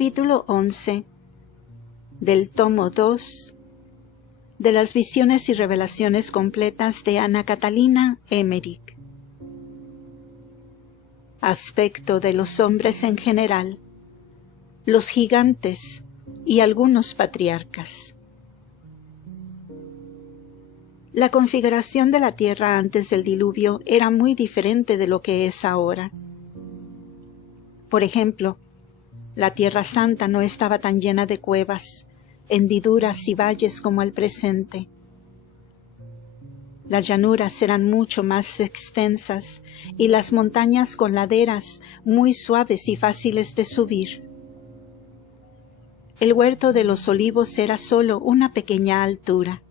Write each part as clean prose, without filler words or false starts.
Capítulo 11 del tomo 2 de las visiones y revelaciones completas de Ana Catalina Emmerich. Aspecto de los hombres en general, los gigantes y algunos patriarcas. La configuración de la tierra antes del diluvio era muy diferente de lo que es ahora. Por ejemplo, la Tierra Santa no estaba tan llena de cuevas, hendiduras y valles como el presente. Las llanuras eran mucho más extensas y las montañas con laderas muy suaves y fáciles de subir. El huerto de los olivos era solo una pequeña altura.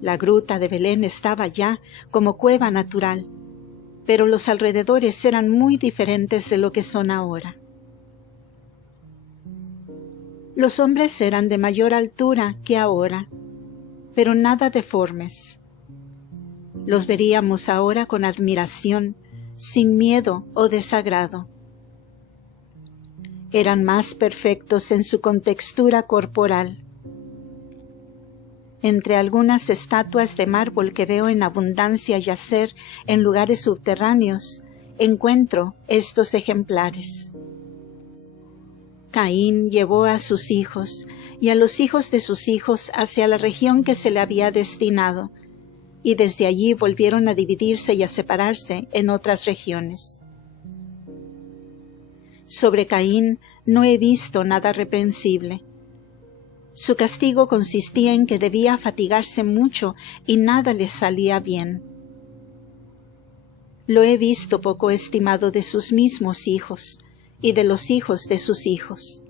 La gruta de Belén estaba ya como cueva natural, pero los alrededores eran muy diferentes de lo que son ahora. Los hombres eran de mayor altura que ahora, pero nada deformes. Los veríamos ahora con admiración, sin miedo o desagrado. Eran más perfectos en su contextura corporal. Entre algunas estatuas de mármol que veo en abundancia yacer en lugares subterráneos, encuentro estos ejemplares. Caín llevó a sus hijos y a los hijos de sus hijos hacia la región que se le había destinado, y desde allí volvieron a dividirse y a separarse en otras regiones. Sobre Caín no he visto nada reprensible. Su castigo consistía en que debía fatigarse mucho y nada le salía bien. Lo he visto poco estimado de sus mismos hijos y de los hijos de sus hijos.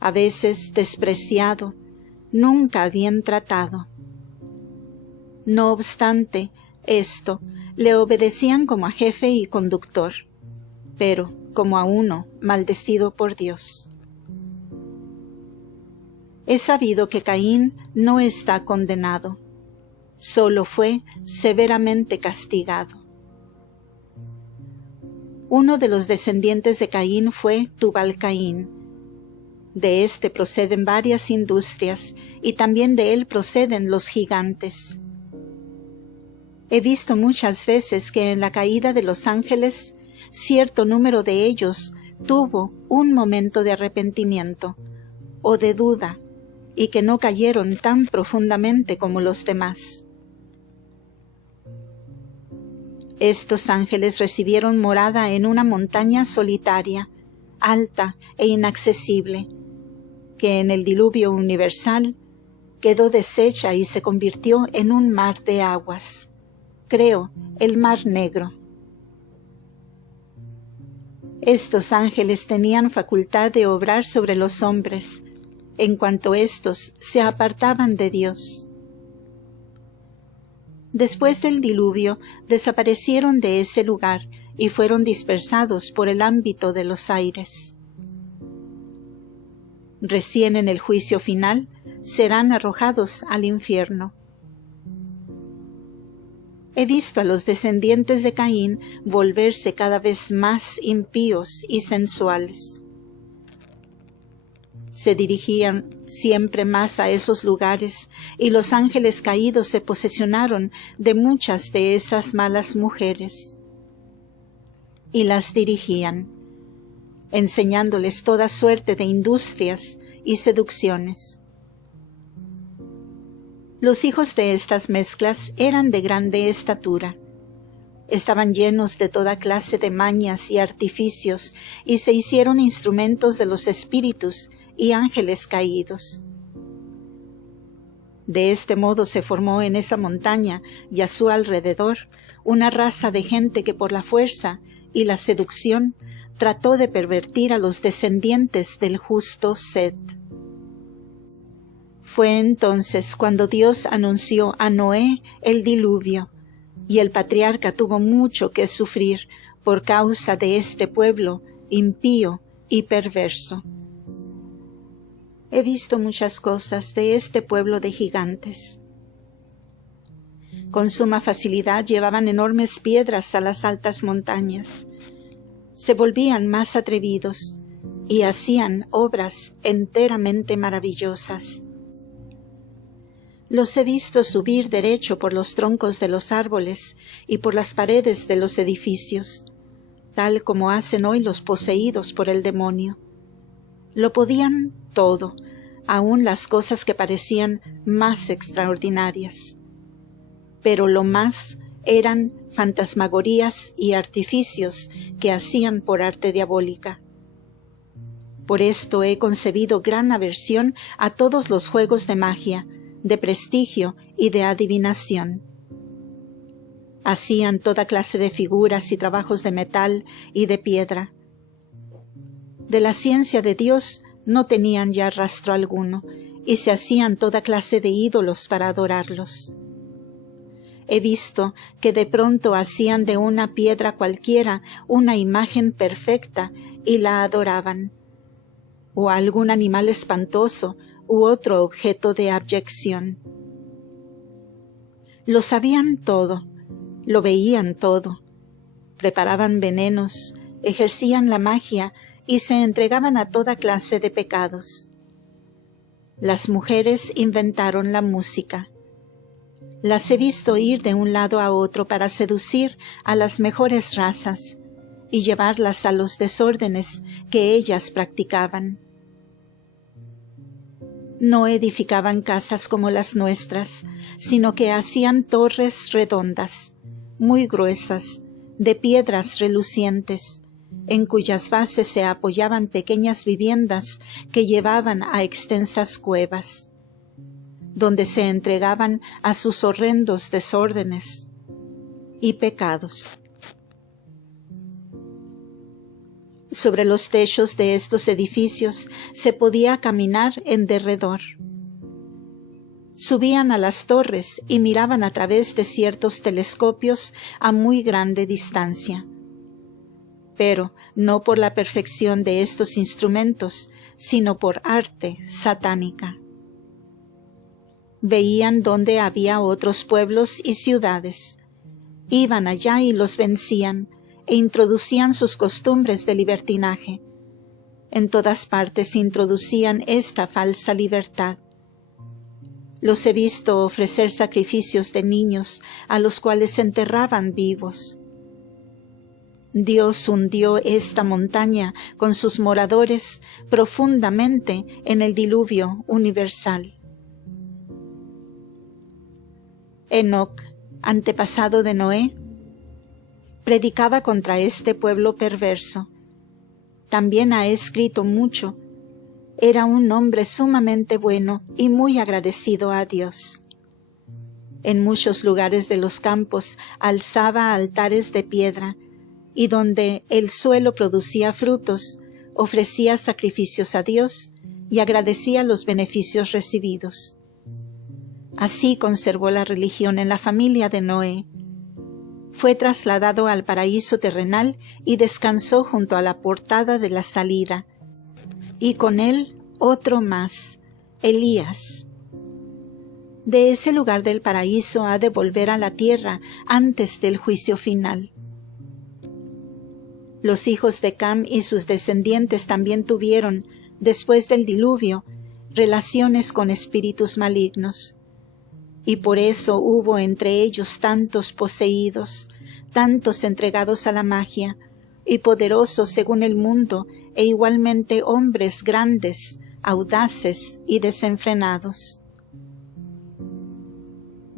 A veces despreciado, nunca bien tratado. No obstante esto, le obedecían como a jefe y conductor, pero como a uno maldecido por Dios. He sabido que Caín no está condenado, solo fue severamente castigado. Uno de los descendientes de Caín fue Tubal-Caín. De éste proceden varias industrias y también de él proceden los gigantes. He visto muchas veces que en la caída de los ángeles, cierto número de ellos tuvo un momento de arrepentimiento o de duda y que no cayeron tan profundamente como los demás. Estos ángeles recibieron morada en una montaña solitaria, alta e inaccesible, que en el diluvio universal quedó deshecha y se convirtió en un mar de aguas, creo, el Mar Negro. Estos ángeles tenían facultad de obrar sobre los hombres, en cuanto éstos se apartaban de Dios. Después del diluvio desaparecieron de ese lugar y fueron dispersados por el ámbito de los aires. Recién en el juicio final serán arrojados al infierno. He visto a los descendientes de Caín volverse cada vez más impíos y sensuales. Se dirigían siempre más a esos lugares y los ángeles caídos se posesionaron de muchas de esas malas mujeres y las dirigían, enseñándoles toda suerte de industrias y seducciones. Los hijos de estas mezclas eran de grande estatura. Estaban llenos de toda clase de mañas y artificios y se hicieron instrumentos de los espíritus y ángeles caídos. De este modo se formó en esa montaña y a su alrededor una raza de gente que por la fuerza y la seducción trató de pervertir a los descendientes del justo Set. Fue entonces cuando Dios anunció a Noé el diluvio, y el patriarca tuvo mucho que sufrir por causa de este pueblo impío y perverso. He visto muchas cosas de este pueblo de gigantes. Con suma facilidad llevaban enormes piedras a las altas montañas. Se volvían más atrevidos, y hacían obras enteramente maravillosas. Los he visto subir derecho por los troncos de los árboles y por las paredes de los edificios, tal como hacen hoy los poseídos por el demonio. Lo podían todo, aun las cosas que parecían más extraordinarias. Pero lo más eran fantasmagorías y artificios que hacían por arte diabólica. Por esto he concebido gran aversión a todos los juegos de magia, de prestigio y de adivinación. Hacían toda clase de figuras y trabajos de metal y de piedra. De la ciencia de Dios no tenían ya rastro alguno, y se hacían toda clase de ídolos para adorarlos. He visto que de pronto hacían de una piedra cualquiera una imagen perfecta y la adoraban, o a algún animal espantoso u otro objeto de abyección. Lo sabían todo, lo veían todo, preparaban venenos, ejercían la magia y se entregaban a toda clase de pecados. Las mujeres inventaron la música. Las he visto ir de un lado a otro para seducir a las mejores razas y llevarlas a los desórdenes que ellas practicaban. No edificaban casas como las nuestras, sino que hacían torres redondas, muy gruesas, de piedras relucientes, en cuyas bases se apoyaban pequeñas viviendas que llevaban a extensas cuevas, donde se entregaban a sus horrendos desórdenes y pecados. Sobre los techos de estos edificios se podía caminar en derredor. Subían a las torres y miraban a través de ciertos telescopios a muy grande distancia. Pero no por la perfección de estos instrumentos, sino por arte satánica. Veían donde había otros pueblos y ciudades. Iban allá y los vencían, e introducían sus costumbres de libertinaje. En todas partes introducían esta falsa libertad. Los he visto ofrecer sacrificios de niños a los cuales enterraban vivos. Dios hundió esta montaña con sus moradores profundamente en el diluvio universal. Enoc, antepasado de Noé, predicaba contra este pueblo perverso. También ha escrito mucho. Era un hombre sumamente bueno y muy agradecido a Dios. En muchos lugares de los campos alzaba altares de piedra, y donde el suelo producía frutos, ofrecía sacrificios a Dios y agradecía los beneficios recibidos. Así conservó la religión en la familia de Noé. Fue trasladado al paraíso terrenal y descansó junto a la portada de la salida, y con él otro más, Elías. De ese lugar del paraíso ha de volver a la tierra antes del juicio final. Los hijos de Cam y sus descendientes también tuvieron, después del diluvio, relaciones con espíritus malignos. Y por eso hubo entre ellos tantos poseídos, tantos entregados a la magia, y poderosos según el mundo, e igualmente hombres grandes, audaces y desenfrenados.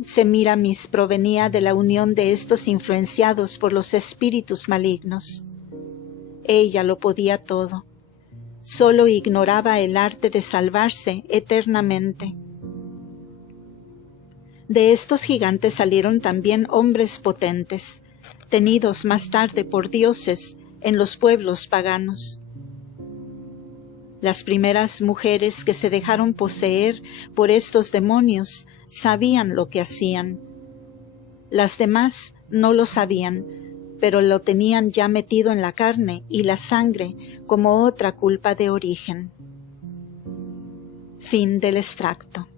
Semiramis provenía de la unión de estos influenciados por los espíritus malignos. Ella lo podía todo. Solo ignoraba el arte de salvarse eternamente. De estos gigantes salieron también hombres potentes, tenidos más tarde por dioses en los pueblos paganos. Las primeras mujeres que se dejaron poseer por estos demonios sabían lo que hacían. Las demás no lo sabían, pero lo tenían ya metido en la carne y la sangre como otra culpa de origen. Fin del extracto.